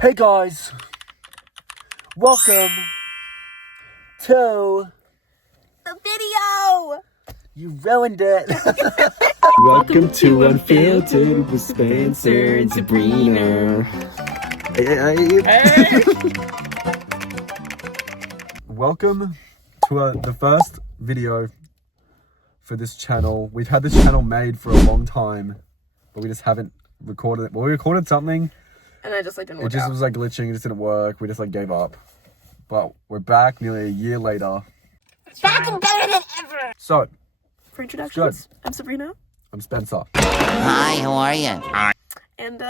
Hey guys, welcome to the video. You ruined it. Welcome to Unfiltered with Spencer and Sabrina. Hey. Welcome to the first video for this channel. We've had this channel made for a long time, but we just haven't recorded it. Well, we recorded something. And I just didn't work It just out. was glitching, it just didn't work. We just gave up. But we're back nearly a year later. Back and better than ever. So, For introductions, I'm Sabrina. I'm Spencer. Hi, how are you? And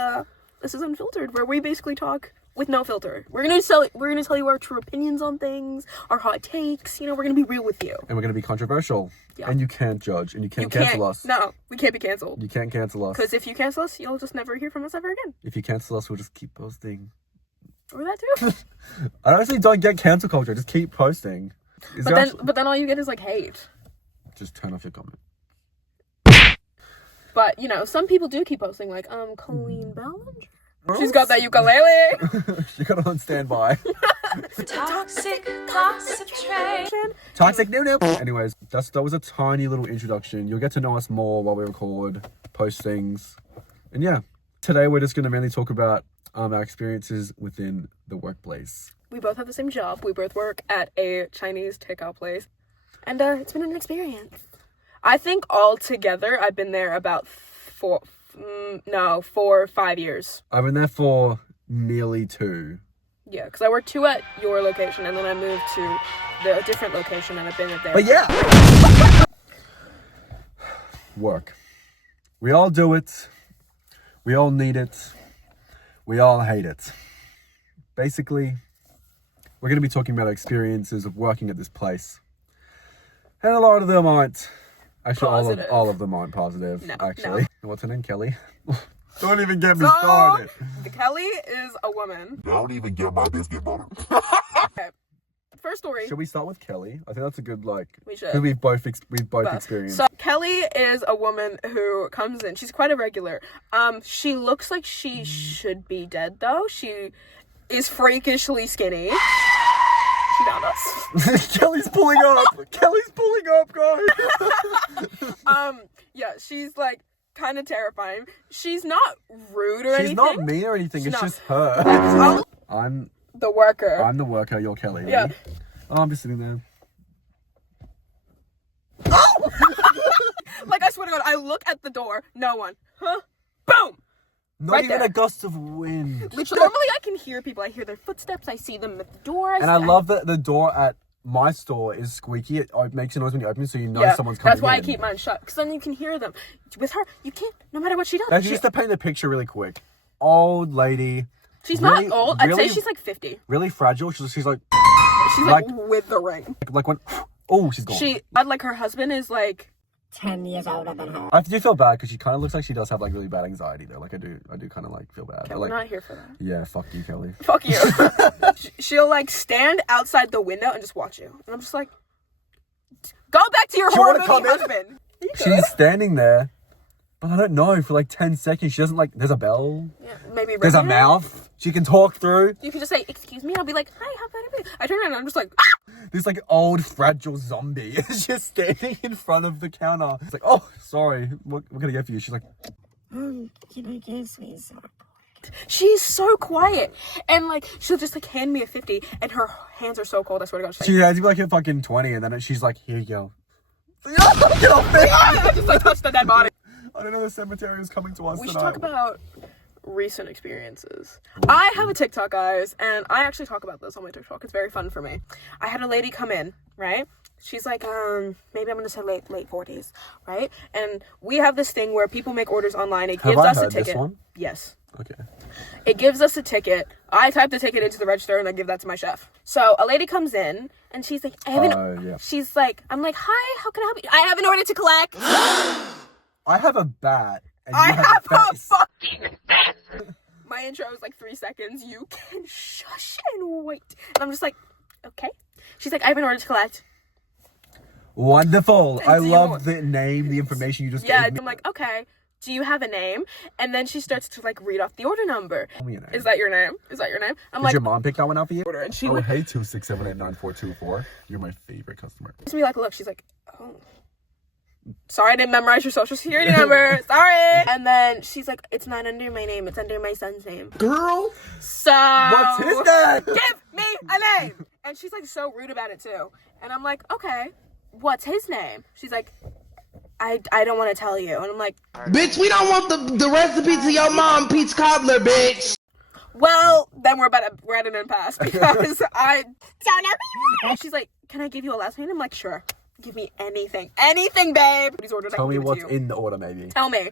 this is Unfiltered, where we basically talk with no filter. We're gonna tell you our true opinions on things, our hot takes. We're gonna be real with you. And we're going to be controversial. Yeah. And you can't judge. And you can't cancel us. No, we can't be canceled. You can't cancel us. Because if you cancel us, you'll just never hear from us ever again. If you cancel us, we'll just keep posting. Or that too. I honestly don't get cancel culture. Just keep posting. But then all you get is hate. Just turn off your comment. But some people do keep posting, Colleen Ballinger. She's got that ukulele. She got it on standby. Toxic gossip train. Toxic no. Anyways, that was a tiny little introduction. You'll get to know us more while we record, post things. And yeah, today we're just going to mainly talk about our experiences within the workplace. We both have the same job. We both work at a Chinese takeout place. And it's been an experience. I think altogether I've been there about 4 or 5 years. I've been there for nearly 2. Yeah, because I worked 2 at your location, and then I moved to a different location, and I've been there. But yeah! Work. We all do it. We all need it. We all hate it. Basically, we're going to be talking about our experiences of working at this place. And a lot of them aren't. Actually, all of them aren't positive, actually. No. What's her name? Kelly? Don't even get me started. Kelly is a woman. Don't even get my biscuit butter. Okay. First story. Should we start with Kelly? I think that's a good, We should. Because we've both experienced. So, Kelly is a woman who comes in. She's quite a regular. She looks like she should be dead, though. She is freakishly skinny. She found us. Kelly's pulling up. Kelly's pulling up, guys. Yeah, she's kind of terrifying. She's not rude or anything. She's not mean or anything. It's just her. I'm the worker. I'm the worker. You're Kelly. Right? Yeah. Oh, I'm just sitting there. Oh! I swear to God, I look at the door. No one. Huh? Boom! Not Right even there. a gust of wind. Literally, normally I can hear people. I hear their footsteps. I see them at the door. And I love that the door at my store is squeaky. It makes a noise when you open, so you know someone's coming in. That's why I keep mine shut, because then you can hear them. With her, you can't, no matter what she does. Actually, just to paint the picture really quick. Old lady. She's really, not old. I'd say she's 50. Really fragile. She's She's like withering. like when, oh, she's gone. Her husband is 10 years older than her. I do feel bad because she kind of looks like she does have really bad anxiety though. I do kind of feel bad. Okay, But, we're not here for that. Yeah, fuck you, Kelly. Fuck you. She'll stand outside the window and just watch you. And I'm just go back to your horror movie husband. She's standing there, but I don't know, for 10 seconds. She doesn't there's a bell. Yeah, maybe There's a mouth she can talk through. You can just say, excuse me, and I'll be like, hi, how can I be? I turn around and I'm just This old fragile zombie is just standing in front of the counter. It's oh, sorry, what can I get for you? She's like, Can I guess me some? she's so quiet. And she'll just hand me a 50 and her hands are so cold, I swear to God. she has to be a fucking 20 and then she's like, here you go. Get off me! I just touched the dead body. I don't know, the cemetery is coming to us We tonight. should talk about recent experiences. I have a TikTok, guys, and I actually talk about this on my TikTok. It's very fun for me. I had a lady come in, right? She's maybe I'm gonna say late 40s, right? And we have this thing where people make orders online. It gives us a ticket. This one? Yes. Okay. It gives us a ticket. I type the ticket into the register and I give that to my chef. So a lady comes in and she's like, she's like, I'm like, hi, how can I help you? I have an order to collect. I have a bat. And I have a face. fucking My intro is 3 seconds. You can shush and wait. And I'm just okay. She's like, I have an order to collect. Wonderful. I Do you love want- the name, the information you just Yeah, gave me. I'm like, okay. do you have a name? And then she starts to like read off the order number. Tell me a name. Is that your name? Is that your name? I'm Did like, your mom pick that one out for you? order. And she Oh, like, hey, 2678944. You're my favorite customer. gives me like a look. She's like, oh. Sorry, I didn't memorize your social security number. Sorry. And then she's like, it's not under my name. It's under my son's name. Girl, So what's his name? give me a name. And she's like so rude about it too. And I'm like, okay, what's his name? She's like, I don't want to tell you. And I'm like, Bitch, we don't want the recipe to your mom peach cobbler, bitch. well, then we're at an impasse because I Don't know who you and she's like, can I give you a last name? I'm like, sure. Give me anything, babe. These orders, I Tell can me give it what's to you. in the order, maybe. Tell me.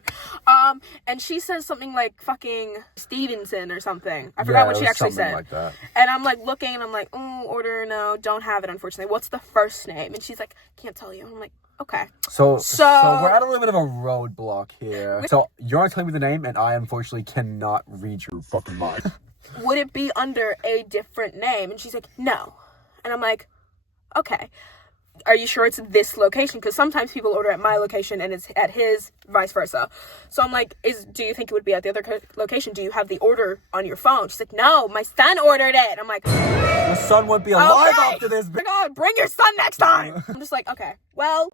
And she says something like fucking Stevenson or something. I forgot Yeah, what it she was actually something said. like that. And I'm like looking and I'm like, order, no, don't have it, unfortunately. What's the first name? And she's like, can't tell you. And I'm like, okay. So So- we're at a little bit of a roadblock here. So you're not telling me the name, and I unfortunately cannot read your fucking mind. Would it be under a different name? And she's like, no. And I'm like, okay. Are you sure it's this location? Because sometimes people order at my location and it's at his, vice versa. So I'm like, do you think it would be at the other location? Do you have the order on your phone? She's like, no, my son ordered it. I'm like, Your son won't be alive okay. after this. Oh my God, bring your son next time. I'm just like, okay, well,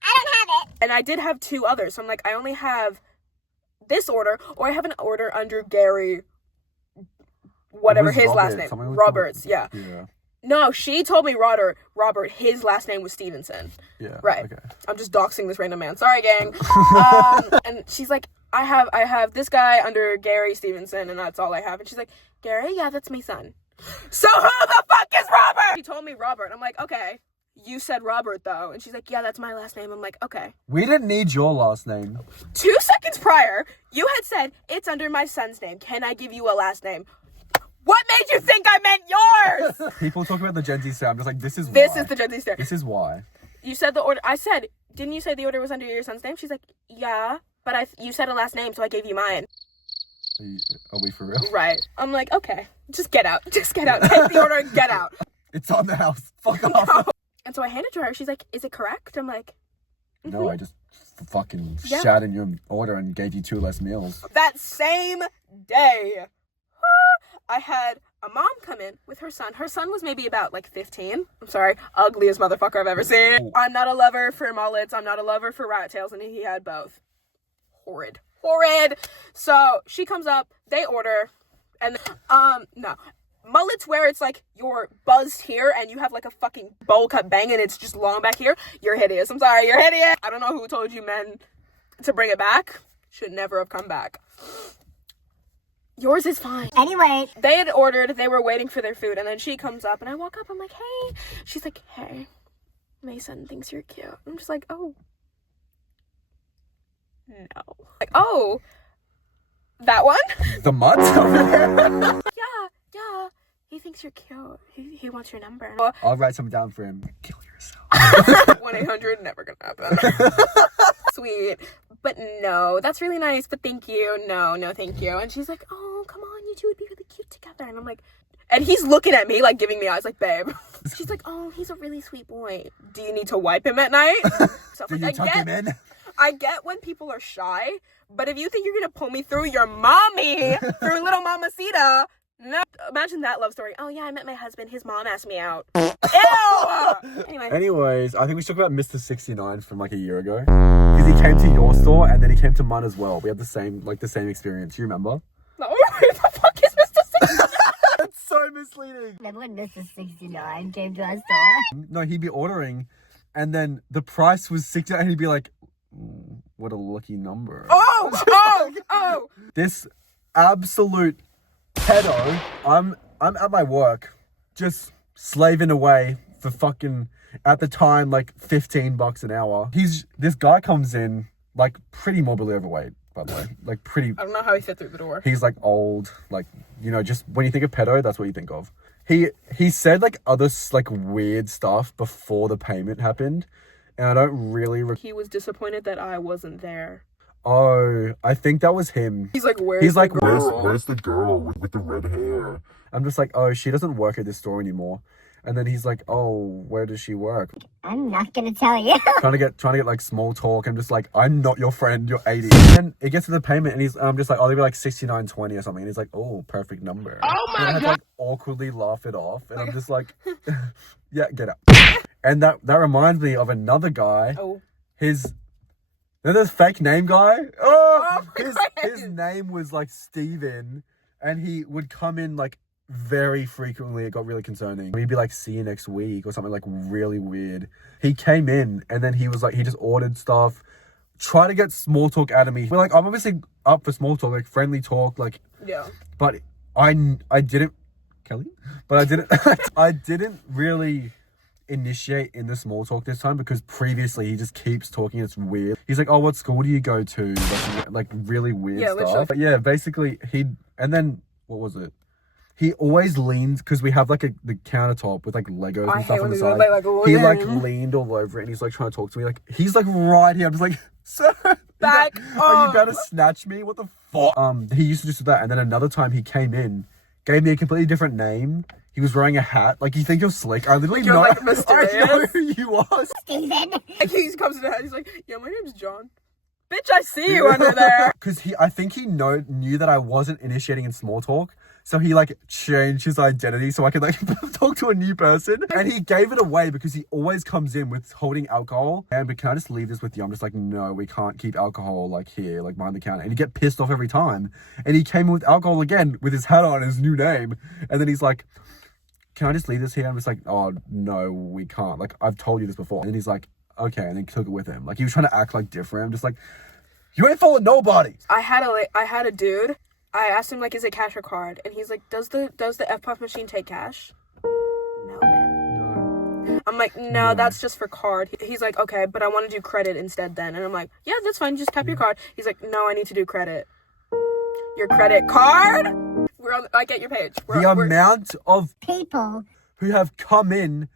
I don't have it. and I did have two others. So I'm like, I only have this order, or I have an order under Gary, whatever It was his last Robert. name. Something with Roberts, Robert. yeah. Yeah. No, she told me Robert, his last name was Stevenson. Yeah. Right. Okay. I'm just doxing this random man. Sorry, gang. And she's like, I have this guy under Gary Stevenson, and that's all I have. And she's like, Gary? Yeah, that's my son. So who the fuck is Robert? She told me Robert. I'm like, okay. You said Robert, though. And she's like, yeah, that's my last name. I'm like, okay. We didn't need your last name. 2 seconds prior, you had said, it's under my son's name. Can I give you a last name? What made you think I meant yours? People talk about the Gen Z sound. I'm just like, this is This why. is the Gen Z stare. This is why. You said the order. I said, didn't you say the order was under your son's name? She's like, yeah, but you said a last name, so I gave you mine. Are we for real? Right. I'm like, okay, just get out. Just get out. Take the order and get out. It's on the house. Fuck off. And so I handed to her. She's like, is it correct? I'm like, No, I just fucking Yeah. shat in your order and gave you 2 less meals. that same day, I had a mom come in with her son. Her son was maybe about like 15. I'm sorry, ugliest motherfucker I've ever seen. I'm not a lover for mullets. I'm not a lover for rat tails, and he had both. Horrid. So she comes up, they order, and no. Mullets where it's like you're buzzed here and you have like a fucking bowl cut bang and it's just long back here. You're hideous. I'm sorry, you're hideous. I don't know who told you men to bring it back. Should never have come back. Yours is fine. Anyway, They had ordered, they were waiting for their food, and then she comes up and I walk up, I'm like, hey. She's like, hey, my son thinks you're cute. I'm just like, oh. No. Like, oh, that one? The mutts over there. Yeah. He thinks you're cute. He wants your number. I'll write something down for him. Kill yourself. 1-800, never gonna happen. Sweet. But no, that's really nice, but thank you. No, thank you. And she's like, oh, come on, you two would be really cute together. And I'm like, and he's looking at me, like, giving me eyes, like, babe. She's like, oh, he's a really sweet boy. Do you need to wipe him at night? So Do you tuck him in? I get when people are shy, but if you think you're gonna pull me through your mommy, through little mamacita, no. Imagine that love story. Oh yeah, I met my husband. His mom asked me out. Ew! Anyway. Anyways, I think we should talk about Mr. 69 from like a year ago. Because he came to your store and then he came to mine as well. We had the same experience. You remember? No, where the fuck is Mr. 69? It's so misleading. remember when Mrs. 69 came to our store? No, he'd be ordering and then the price was 69 and he'd be like, what a lucky number. Oh! This absolute pedo. I'm at my work just slaving away for fucking, at the time, like $15 an hour. This guy comes in like pretty morbidly overweight, by the way. Like pretty, I don't know how he fit through the door. he's like old, like, you know, just when you think of pedo, that's what you think of. He said like other like weird stuff before the payment happened. And I don't really He was disappointed that I wasn't there. Oh, I think that was him. He's like, where's He's the like, girl? Where's the girl with the red hair? I'm just like, oh, she doesn't work at this store anymore. And then he's like, oh, where does she work? I'm not gonna tell you. trying to get like small talk. I'm just like, I'm not your friend, you're 80. And then it gets to the payment and he's just like, oh, they'll be like 69.20 or something. And he's like, oh, perfect number. Oh my and I had to, God. like, awkwardly laugh it off. And I'm just like, yeah, get up. And that reminds me of another guy. Oh. This fake name guy. Oh, my his name was like Steven. And he would come in like very frequently. It got really concerning. He'd be like, see you next week or something like really weird. He came in and then he was like, he just ordered stuff, try to get small talk out of me. We're like, I'm obviously up for small talk, like friendly talk, like, Yeah. but I didn't, Kelly, but I didn't, I didn't really initiate in the small talk this time because previously he just keeps talking. It's weird. He's like, oh, what school do you go to? Like really weird stuff. Literally. But yeah, basically and then what was it? He always leans because we have like the countertop with like Legos and stuff on the side. He like leaned all over it and he's like trying to talk to me. Like he's like right here. I'm just like, sir, Back are you up. about to snatch me? What the fuck? He used to just do that. And then another time he came in, gave me a completely different name. He was wearing a hat. Like, you think you're slick? I literally know. like I know mysterious. who you are. Steven. Like he comes to the house, he's like, yeah, my name's John. Bitch, I see you under there. Because I think he knew that I wasn't initiating in small talk. So he like changed his identity so I could like talk to a new person. And he gave it away because he always comes in with holding alcohol. And can I just leave this with you? I'm just like, no, we can't keep alcohol like here, like behind the counter. And he'd get pissed off every time. And he came in with alcohol again with his hat on, his new name. And then he's like, can I just leave this here? I'm just like, oh no, we can't. Like, I've told you this before. And he's like, okay. And then took it with him. Like, he was trying to act like different. I'm just like, you ain't following nobody. I had a dude. I asked him like, is it cash or card? And he's like, does the F-Puff machine take cash? No, man. No. I'm like, no, that's just for card. He's like, okay, but I want to do credit instead then. And I'm like, yeah, that's fine. Just tap your card. He's like, no, I need to do credit. Your credit card? I get your page. The amount of People. who have come in.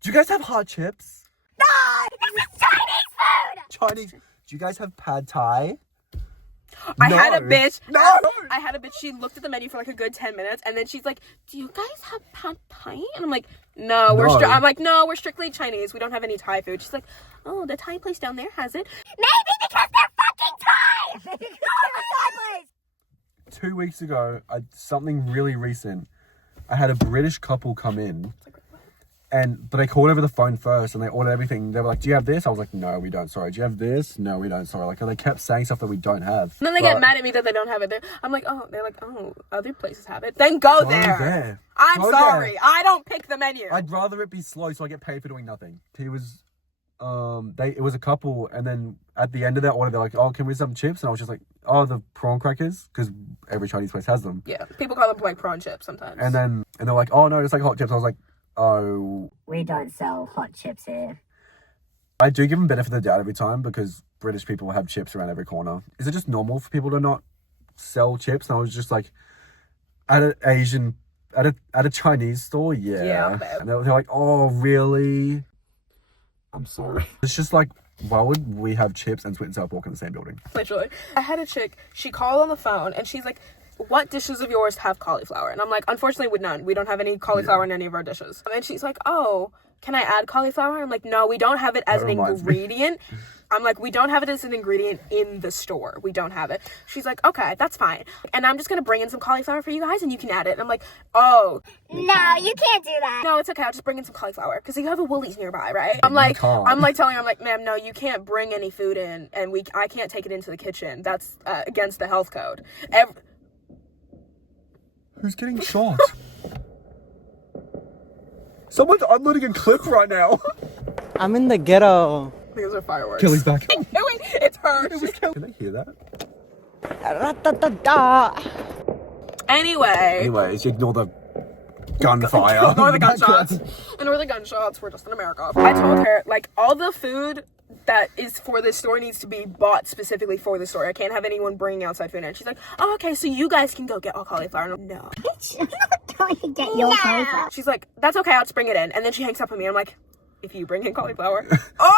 Do you guys have hot chips? No! This is Chinese food! Chinese. Do you guys have pad thai? I had a bitch. No. I had a bitch. She looked at the menu for like a good 10 minutes, and then she's like, "Do you guys have pad thai?" And I'm like, "No, we're." No. I'm like, "No, we're strictly Chinese. We don't have any Thai food." She's like, "Oh, the Thai place down there has it." Maybe because they're fucking Thai! Go to the Thai place! 2 weeks ago, something really recent. I had a British couple come in. But they called over the phone first and they ordered everything. They were like, do you have this? I was like, no, we don't. Sorry. Do you have this? No, we don't. Sorry. Like, they kept saying stuff that we don't have. And then they get mad at me that they don't have it there. I'm like, oh, they're like, oh, other places have it. Then go there. I'm Go sorry. there. I don't pick the menu. I'd rather it be slow so I get paid for doing nothing. He was, it was a couple, and then at the end of that order, they're like, oh, can we have some chips? And I was just like, oh, the prawn crackers? Because every Chinese place has them. Yeah, people call them like prawn chips sometimes. And they're like, oh, no, it's like hot chips. I was like, oh. We don't sell hot chips here. I do give them benefit of the doubt every time because British people have chips around every corner. Is it just normal for people to not sell chips? And I was just like, at a Chinese store, yeah. Yeah. And they're like, oh, really? I'm sorry. It's just like, why would we have chips and sweet and sour pork in the same building? Literally. I had a chick, she called on the phone and she's like, what dishes of yours have cauliflower? And I'm like, unfortunately, with none. We don't have any cauliflower in any of our dishes. And she's like, oh, can I add cauliflower? I'm like, no, we don't have it as an ingredient. I'm like, we don't have it as an ingredient in the store. We don't have it. She's like, okay, that's fine. And I'm just going to bring in some cauliflower for you guys and you can add it. And I'm like, oh. No, you can't do that. No, it's okay. I'll just bring in some cauliflower because you have a Woolies nearby, right? I'm like telling her, I'm like, ma'am, no, you can't bring any food in and I can't take it into the kitchen. That's against the health code. Who's getting shot? Someone's unloading a clip right now. I'm in the ghetto. These are fireworks. Kelly's back. I knew it. It's her. Can they hear that? Anyways, ignore the gunfire. Ignore the gunshots. Ignore the gunshots. We're just in America. I told her, like, all the food that is for this store needs to be bought specifically for the store. I can't have anyone bringing outside food in. She's like, oh, okay, so you guys can go get all cauliflower. No. Bitch, I'm not going to get your cauliflower. She's like, that's okay, I'll just bring it in. And then she hangs up on me. I'm like, if you bring in cauliflower.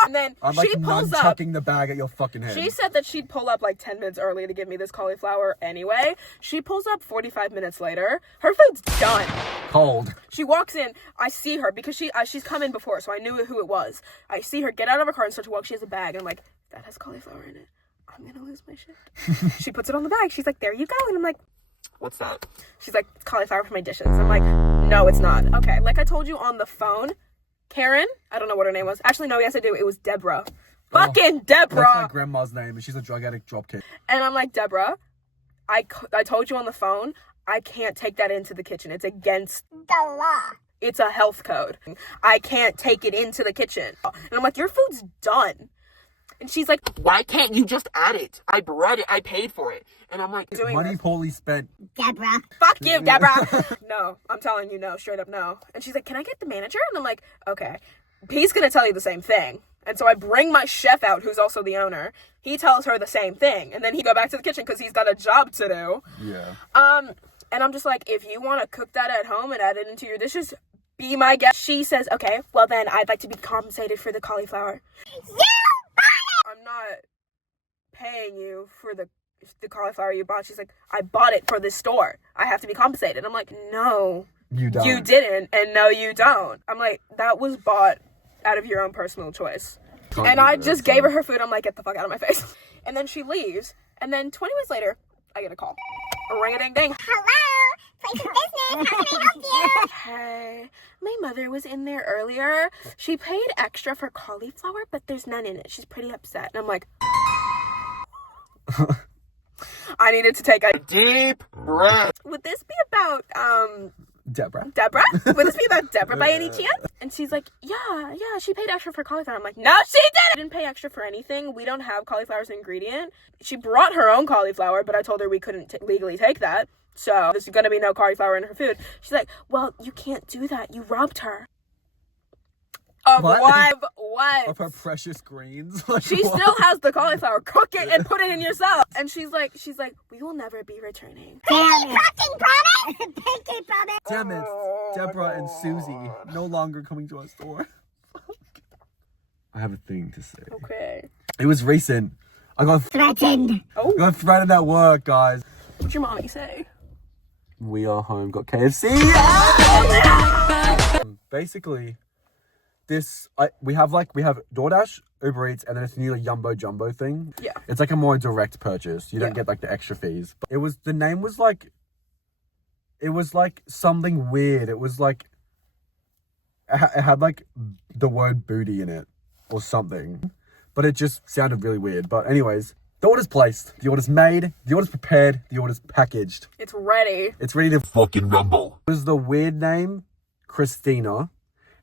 And then I'm like she pulls up. chucking the bag at your fucking head. She said that she'd pull up like 10 minutes early to give me this cauliflower anyway. She pulls up 45 minutes later. Her food's done. Cold. She walks in. I see her because she's come in before, so I knew who it was. I see her get out of her car and start to walk. She has a bag, and I'm like, that has cauliflower in it. I'm gonna lose my shit. She puts it on the bag. She's like, there you go. And I'm like, What's that? she's like, it's cauliflower for my dishes. I'm like, no, it's not. Okay, like I told you on the phone, Karen, I don't know what her name was. Actually, no, yes, I do. It was Deborah. Fucking Deborah. That's my grandma's name, and she's a drug addict dropkick. And I'm like, Deborah, I told you on the phone, I can't take that into the kitchen. It's against The law. it's a health code. I can't take it into the kitchen. And I'm like, your food's done. And she's like, Why can't you just add it? I brought it. I paid for it. And I'm like, doing Money this. poorly spent. Deborah. Fuck you, Deborah. No, I'm telling you no, straight up no. And she's like, can I get the manager? And I'm like, okay. He's going to tell you the same thing. And so I bring my chef out, who's also the owner. He tells her the same thing. And then he go back to the kitchen because he's got a job to do. Yeah. And I'm just like, if you want to cook that at home and add it into your dishes, be my guest. She says, okay, well then I'd like to be compensated for the cauliflower. I'm not paying you for the cauliflower you bought. She's like, I bought it for this store. I have to be compensated. I'm like, no, You don't. you didn't. And no, you don't. I'm like, that was bought out of your own personal choice. Can't And do I that, just so- gave her food. I'm like, get the fuck out of my face. And then she leaves. And then 20 minutes later, I get a call. Ring-a-ding-ding. Hello. Place of business. How can I help you? Hey, my mother was in there earlier. She paid extra for cauliflower, but there's none in it. She's pretty upset. And I'm like, I needed to take a deep breath. Would this be about Deborah. Deborah? Would this be about Deborah by any chance? And she's like, yeah, she paid extra for cauliflower. I'm like, no, she didn't. I didn't pay extra for anything. We don't have cauliflower as an ingredient. She brought her own cauliflower, but I told her we couldn't legally take that. So there's going to be no cauliflower in her food. She's like, well, you can't do that. You robbed her. Of What? what? What? Of her precious greens. Like, She what? still has the cauliflower. Cook it and put it in yourself. And she's like, we will never be returning. Pinky fucking promise. Pinky promise. Damn it. Deborah and Susie no longer coming to our store. Fuck. I have a thing to say. Okay. It was recent. I got Threatened. threatened at work, guys. What'd your mommy say? We are home. Got KFC. Basically, we have DoorDash, Uber Eats, and then it's a new Yumbo Jumbo thing. Yeah. It's like a more direct purchase. You don't Yeah. get like the extra fees. But the name was like something weird. It was like it had like the word booty in it or something, but it just sounded really weird. But anyways, the order's placed, the order's made, the order's prepared, the order's packaged. It's ready. It's ready to fucking rumble. It was the weird name, Christina,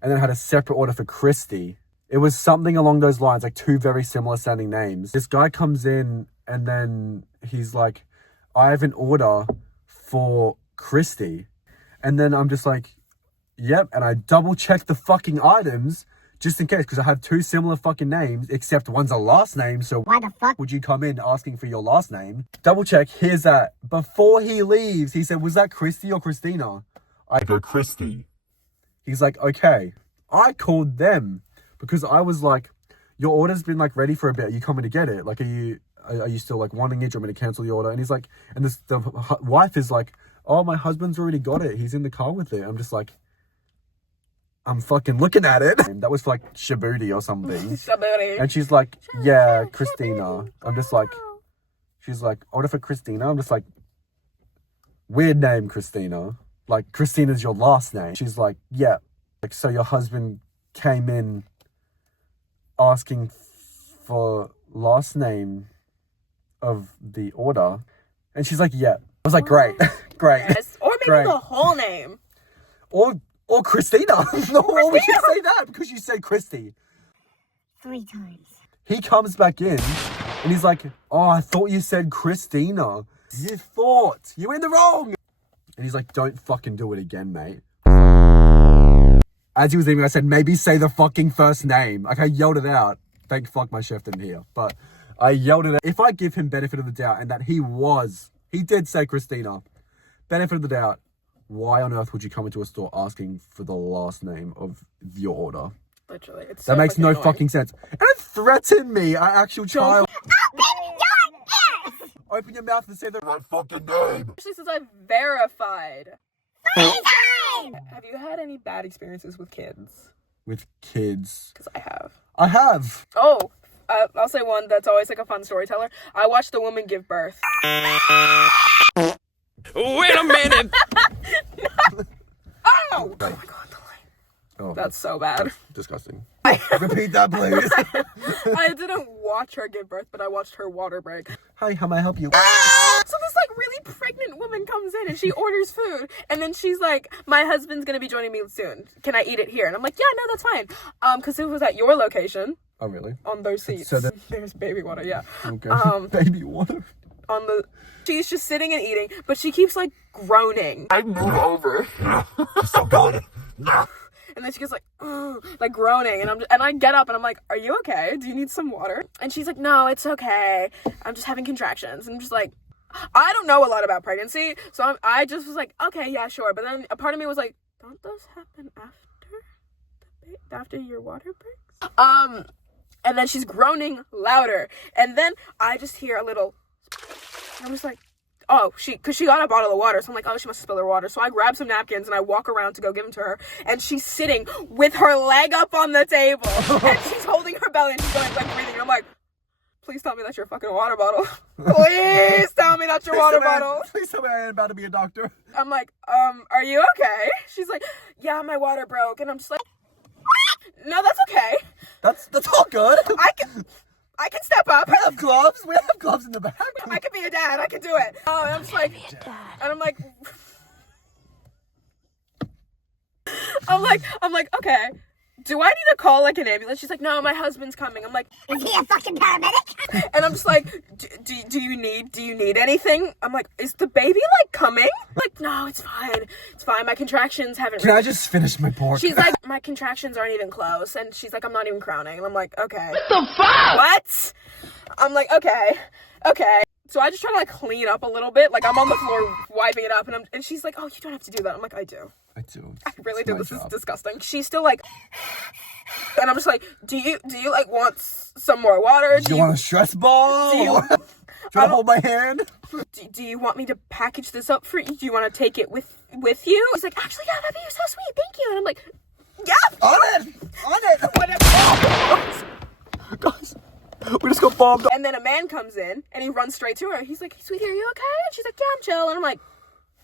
and then it had a separate order for Christy. It was something along those lines, like two very similar sounding names. This guy comes in and then he's like, I have an order for Christy. And then I'm just like, yep. And I double check the fucking items just in case, because I have two similar fucking names, except one's a last name. So Why the fuck? would you come in asking for your last name? Double check. Here's that. Before he leaves, he said, was that Christy or Christina? I go, Christy. He's like, okay. I called them because I was like, your order's been like ready for a bit. Are you coming to get it? Like, are you still like wanting it? Do you want me to cancel the order? And he's like, and the wife is like, oh, my husband's already got it. He's in the car with it. I'm just like, I'm fucking looking at it. And that was for like Shabuti or something. Shabuti. And she's like, yeah, Christina. I'm just like, she's like, order for Christina. I'm just like, weird name, Christina. Like, Christina's your last name. She's like, yeah. Like, so your husband came in asking for last name of the order. And she's like, yeah. I was like, great. Great. Yes. Or maybe Great. the whole name. Or Christina. No, why would you say that? Because you say Christy. 3 times. He comes back in and he's like, oh, I thought you said Christina. You thought. You were in the wrong. And he's like, don't fucking do it again, mate. As he was leaving, I said, maybe say the fucking first name. Like, I yelled it out. Thank fuck my chef didn't hear. But I yelled it out. If I give him benefit of the doubt and that he did say Christina, benefit of the doubt, why on earth would you come into a store asking for the last name of your order? Literally, it's That so makes no annoying. fucking sense. And it threatened me, an actual child. Open your mouth and say the right fucking name. Especially since I've verified. Have you had any bad experiences with kids? With kids. Because I have. I have. Oh, I'll say one that's always like a fun storyteller. I watched a woman give birth. Wait a minute! Oh my god, the light. Oh, That's so bad. disgusting. Repeat that, please. I didn't watch her give birth, but I watched her water break. Hi, how may I help you? So this like really pregnant woman comes in and she orders food, and then she's like, "My husband's gonna be joining me soon. Can I eat it here?" And I'm like, "Yeah, no, that's fine." Because it was at your location Oh, really? on those seats. So there's baby water, yeah. Okay. Baby water. On the, she's just sitting and eating, but she keeps like groaning. I move over. So good. And then she gets like, "Ugh," like groaning, and I get up and I'm like, "Are you okay? Do you need some water?" And she's like, "No, it's okay. I'm just having contractions." And I'm just like, I don't know a lot about pregnancy, so I just was like, "Okay, yeah, sure." But then a part of me was like, "Don't those happen after your water breaks?" And then she's groaning louder, and then I just hear a little. I'm just like, oh, because she got a bottle of water, so I'm like, oh, she must spill her water. So I grab some napkins and I walk around to go give them to her, and she's sitting with her leg up on the table, and she's holding her belly, and she's going like breathing. And I'm like, please tell me that's your fucking water bottle. Please tell me that's your water bottle. Please tell me I ain't about to be a doctor. I'm like, are you okay? She's like, yeah, my water broke, and I'm just like, no, that's okay. That's all good. I can step up. We have gloves. We have gloves in the back. I can be a dad. I can do it. Oh, and I'm just like, and I'm like, okay. Do I need to call like an ambulance? She's like, no, my husband's coming. I'm like, Is he a fucking paramedic? and I'm just like, do you need anything? I'm like, is the baby like coming? Like, no, it's fine. My contractions haven't. Can I just finish my pork? She's like, my contractions aren't even close, and she's like, I'm not even crowning. And I'm like, okay. What the fuck? What? I'm like, okay. So I just try to like clean up a little bit. Like I'm on the floor wiping it up, and she's like, oh, you don't have to do that. I'm like, I do. I do. I really It's do. my This job. is disgusting. She's still like, and I'm just like, do you like want some more water? Do you want a stress ball? Do you- Do you want to hold my hand? Do you want me to package this up for you? Do you want to take it with you? He's like, actually, yeah, that'd be so sweet. Thank you. And I'm like, yeah. On it. Whatever. Guys, we just got bombed. And then a man comes in and he runs straight to her. He's like, sweetie, are you okay? And she's like, yeah, I'm chill. And I'm like,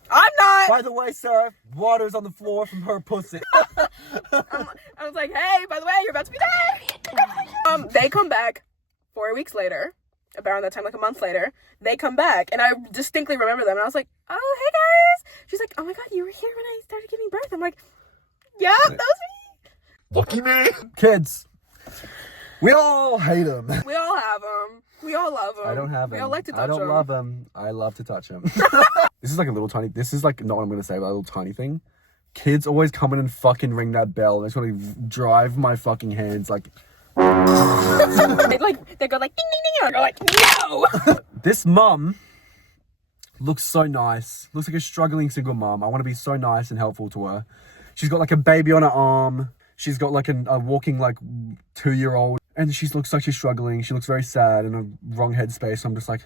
I'm not. By the way, sir, water's on the floor from her pussy. I was like, hey, by the way, you're about to be dead. They come back 4 weeks later, around that time, like a month later. They come back, and I distinctly remember them. And I was like, oh, hey guys. She's like, oh my god, you were here when I started giving birth. I'm like, yeah, that was me. Lucky me. Kids, we all hate them. We all have them. We all love them. I don't have them. We all like to touch I don't them. love them. I love to touch them. This is like a little tiny. This is like not what I'm gonna say, but a little tiny thing. Kids always come in and fucking ring that bell. They just want to drive my fucking hands like. They go like ding ding ding, and I go like no. This mum looks so nice. Looks like a struggling single mum. I want to be so nice and helpful to her. She's got like a baby on her arm. She's got like a walking like 2-year-old, and she looks like she's struggling. She looks very sad in a wrong headspace. So I'm just like,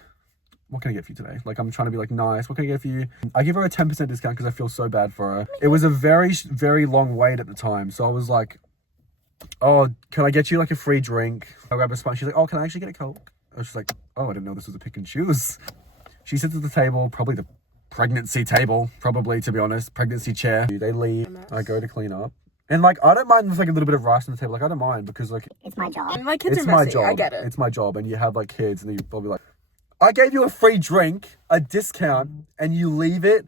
what can I get for you today? Like, I'm trying to be like nice. What can I get for you? I give her a 10% discount because I feel so bad for her. It was a very, very long wait at the time. So I was like, oh, can I get you like a free drink? I grab a sponge. She's like, oh, can I actually get a Coke? I was just like, oh, I didn't know this was a pick and choose. She sits at the table, probably the pregnancy table, probably, to be honest, pregnancy chair. They leave. I go to clean up. And like, I don't mind with like a little bit of rice on the table. Like, I don't mind because like, It's my job. And my kids it's are my messy. job. I get it. It's my job. And you have like kids and you're probably like, I gave you a free drink, a discount, and you leave it.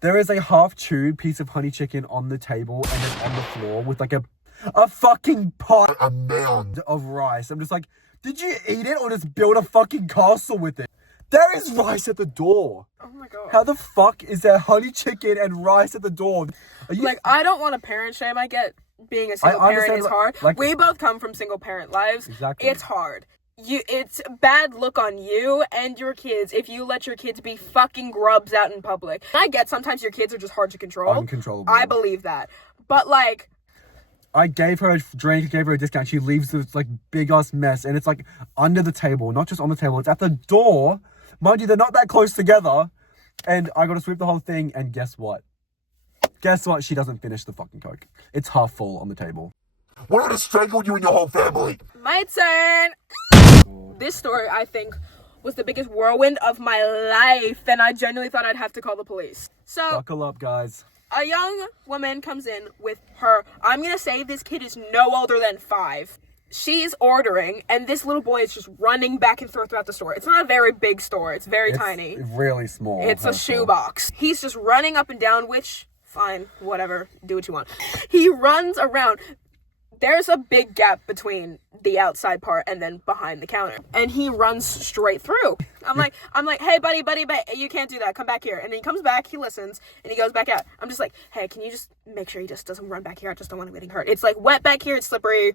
There is a half-chewed piece of honey chicken on the table and it's on the floor with like a fucking pot A mound. of rice. I'm just like, did you eat it or just build a fucking castle with it? There is rice at the door. Oh my god. How the fuck is there honey chicken and rice at the door? Are you Like, I don't want to parent shame. I get being a single parent understand, is hard. like- We both come from single parent lives. Exactly. It's hard. It's a bad look on you and your kids if you let your kids be fucking grubs out in public. I get sometimes your kids are just hard to control. Uncontrollable. I believe that. But like, I gave her a drink, gave her a discount. She leaves this like big ass mess, and it's like under the table, not just on the table. It's at the door. Mind you, they're not that close together. And I got to sweep the whole thing. And guess what? Guess what? She doesn't finish the fucking Coke. It's half full on the table. We're gonna strangle you and your whole family. My turn. This story, I think, was the biggest whirlwind of my life, and I genuinely thought I'd have to call the police. So, Buckle up, guys. a young woman comes in with her, I'm gonna say this kid is no older than 5. She's ordering, and this little boy is just running back and forth throughout the store. It's not a very big store. It's very tiny. Really small. It's a shoebox. He's just running up and down, which, fine, whatever, do what you want. He runs around. There's a big gap between the outside part and then behind the counter. And he runs straight through. I'm like, hey, buddy, you can't do that. Come back here. And then he comes back, he listens, and he goes back out. I'm just like, hey, can you just make sure he just doesn't run back here? I just don't want him getting hurt. It's like wet back here. It's slippery.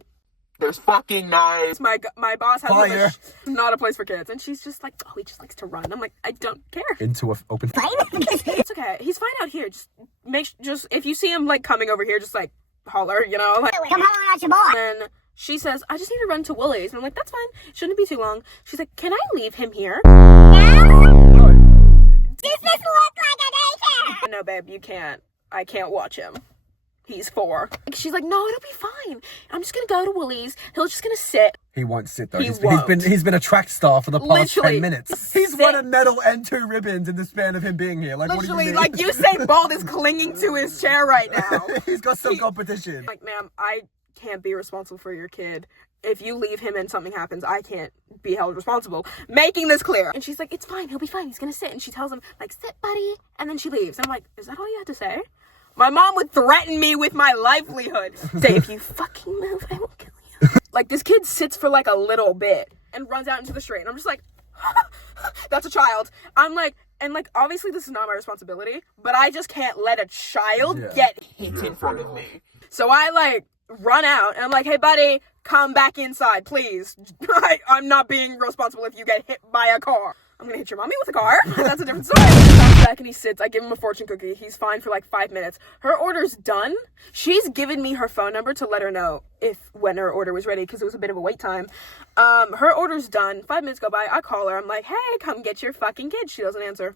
There's fucking knives. My boss has Fire. not a place for kids. And she's just like, oh, he just likes to run. I'm like, I don't care. Into an open... It's okay. He's fine out here. Just if you see him like coming over here, just like holler, you know? Like, Come holler at your boy. and she says, I just need to run to Woolies. And I'm like, that's fine. Shouldn't be too long. She's like, can I leave him here? Does this look like a daycare? No, babe, you can't. I can't watch him. He's 4. She's like, no, it'll be fine. I'm just gonna go to Woolies. He's just gonna sit. He won't sit though. He He's won't. been a track star for the past Literally, 10 minutes. He's sit. won a medal and 2 ribbons in the span of him being here. Like, Literally, what do you mean? like Usain Bolt is clinging to his chair right now. He's got some competition. Like, ma'am, I can't be responsible for your kid. If you leave him and something happens, I can't be held responsible. Making this clear. And she's like, it's fine. He'll be fine. He's gonna sit. And she tells him, like, sit, buddy. And then she leaves. And I'm like, is that all you had to say? My mom would threaten me with my livelihood. Say, if you fucking move, I will kill you. Like, this kid sits for like a little bit and runs out into the street. And I'm just like, that's a child. I'm like, and like, obviously this is not my responsibility, but I just can't let a child get hit in front of me. So I like run out and I'm like, hey buddy, come back inside, please. I'm not being responsible if you get hit by a car. I'm gonna hit your mommy with a car. That's a different story. He comes back and he sits. I give him a fortune cookie. He's fine for like 5 minutes. Her order's done. She's given me her phone number to let her know when her order was ready because it was a bit of a wait time. Her order's done. 5 minutes go by. I call her. I'm like, hey, come get your fucking kid. She doesn't answer.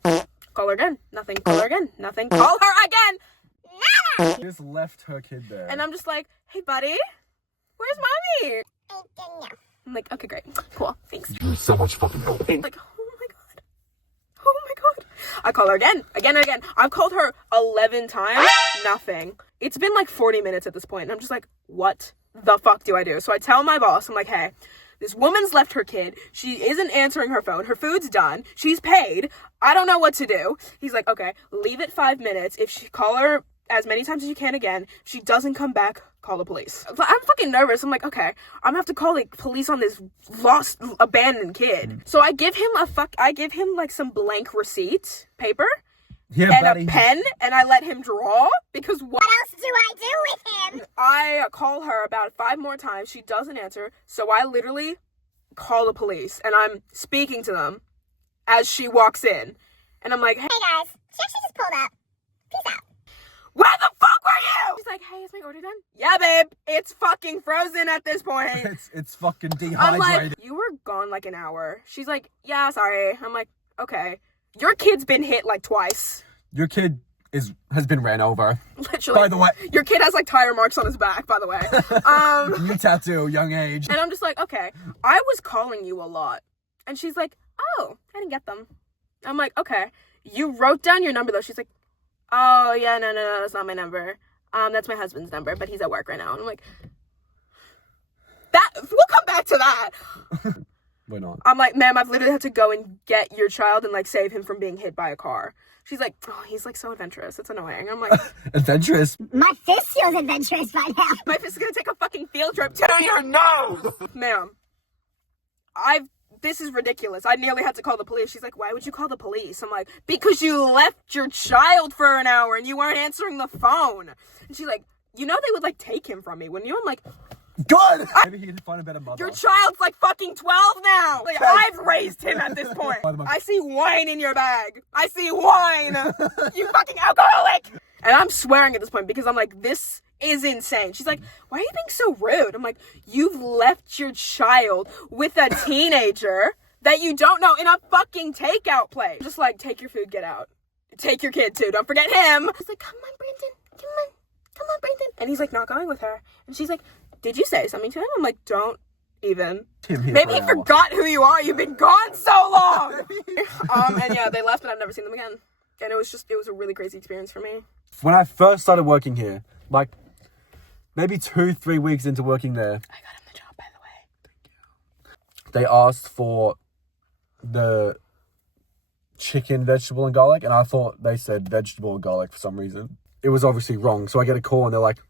Call her again. Nothing. Call her again. Nothing. Call her again. Nada. She just left her kid there. And I'm just like, hey buddy, where's mommy? I'm like, okay, great, cool, thanks. You're so much fucking help. Like, oh my god. I call her again and again. I've called her 11 times, nothing. It's been like 40 minutes at this point, and I'm just like, what the fuck do I do? So I tell my boss, I'm like, hey, this woman's left her kid. She isn't answering her phone. Her food's done. She's paid. I don't know what to do. He's like, okay, leave it 5 minutes. If she call her as many times as you can again, if she doesn't come back, call the police. I'm fucking nervous. I'm like, okay, I'm gonna have to call like police on this lost, abandoned kid. So I give him like some blank receipt paper and buddy. a pen, and I let him draw because what What else do I do with him? I call her about 5 more times. She doesn't answer. So I literally call the police and I'm speaking to them as she walks in. And I'm like, hey Hey guys, she actually just pulled up. Peace out. where the fuck were you? She's like, hey, is my order done? Yeah, babe. It's fucking frozen at this point. It's fucking I'm dehydrated. like, you were gone like an hour. She's like, yeah, sorry. I'm like, okay. Your kid's been hit like twice. Your kid has been ran over. Literally. By the way. Your kid has like tire marks on his back, by the way. New tattoo, young age. And I'm just like, okay, I was calling you a lot. And she's like, oh, I didn't get them. I'm like, okay. You wrote down your number though. She's like, oh, yeah, no, that's not my number. That's my husband's number, but he's at work right now. And I'm like, we'll come back to that. We're not. I'm like, ma'am, I've literally had to go and get your child and like save him from being hit by a car. She's like, oh, he's like so adventurous. It's annoying. I'm like, Adventurous. My fist feels adventurous right now. my fist is gonna take a fucking field trip to To your nose! ma'am. This is ridiculous. I nearly had to call the police. She's like, why would you call the police? I'm like, because you left your child for an hour and you weren't answering the phone. And she's like, you know they would like take him from me, wouldn't you? I'm like, Good! Maybe he can find a better mother. your child's like fucking 12 now. Like, I've raised him at this point. I see wine in your bag. I see wine. You fucking alcoholic. And I'm swearing at this point because I'm like, this is insane. She's like, why are you being so rude? I'm like, you've left your child with a teenager that you don't know in a fucking takeout place. Just like, take your food, get out. Take your kid too, don't forget him. He's like, come on, Brandon, come on, Brandon. And he's like, not going with her. And she's like, did you say something to him? I'm like, don't even. Maybe he forgot who you are. You've been gone so long. And yeah, they left and I've never seen them again. And it was a really crazy experience for me. When I first started working here, like maybe 2-3 weeks into working there, I got him the job, by the way. they asked for the chicken, vegetable, and garlic, and I thought they said vegetable and garlic for some reason. It was obviously wrong, so I get a call and they're like,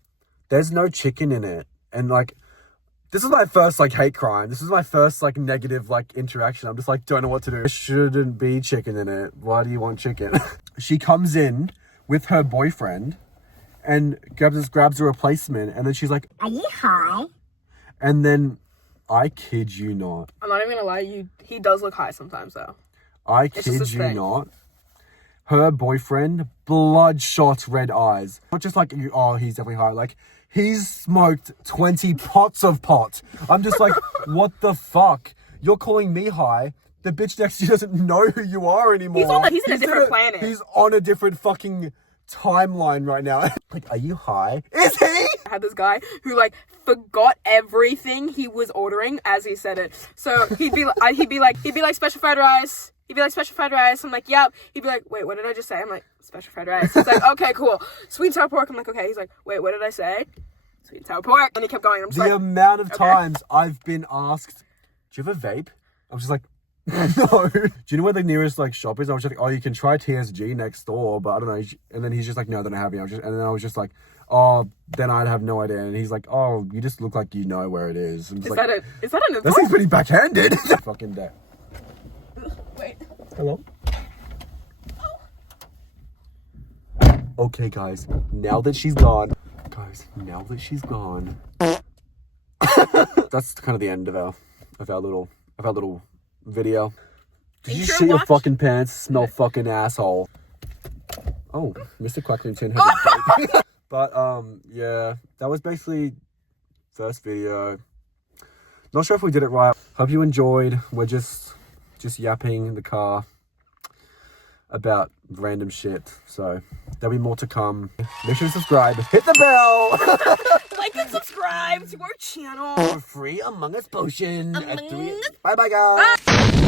there's no chicken in it. And like, this is my first like hate crime. This is my first like negative like interaction. I'm just like, don't know what to do. There shouldn't be chicken in it. Why do you want chicken? She comes in with her boyfriend and grabs a replacement, and then she's like, Are you high? and then I kid you not. I'm not even gonna lie, he does look high sometimes though. I just kid his you thing. not. Her boyfriend, bloodshot red eyes. Not just like, oh, he's definitely high. Like, he's smoked 20 pots of pot. I'm just like, what the fuck? You're calling me high. The bitch next to you doesn't know who you are anymore. He's in a different planet. He's on a different fucking timeline right now. Like, are you high? Is he? I had this guy who like forgot everything he was ordering as he said it. So he'd be like special fried rice. He'd be like, special fried rice. I'm like, yep. He'd be like, wait, what did I just say? I'm like, special fried rice. He's like, okay, cool. Sweet and sour pork. I'm like, okay. He's like, wait, what did I say? Sweet and sour pork. And he kept going. I'm just The like, amount of okay. times I've been asked, do you have a vape? I was just like, no. Do you know where the nearest like shop is? I was just like, oh, you can try TSG next door, but I don't know. And then he's just like, no, they don't have any. And then I was just like, oh, then I'd have no idea. And he's like, oh, you just look like you know where it is. I'm just is like, that an that seems pretty backhanded. Fucking day. Wait. Hello? Okay, guys. Now that she's gone. That's kind of the end of our little video. Did you shit your fucking pants? Smell fucking asshole. Oh, Mr. Quackington had a vape. But yeah, that was basically first video. Not sure if we did it right. Hope you enjoyed. We're just yapping in the car about random shit. So there'll be more to come. Make sure to subscribe. Hit the bell. Like and subscribe to our channel. For free Among Us potion. Bye bye, guys.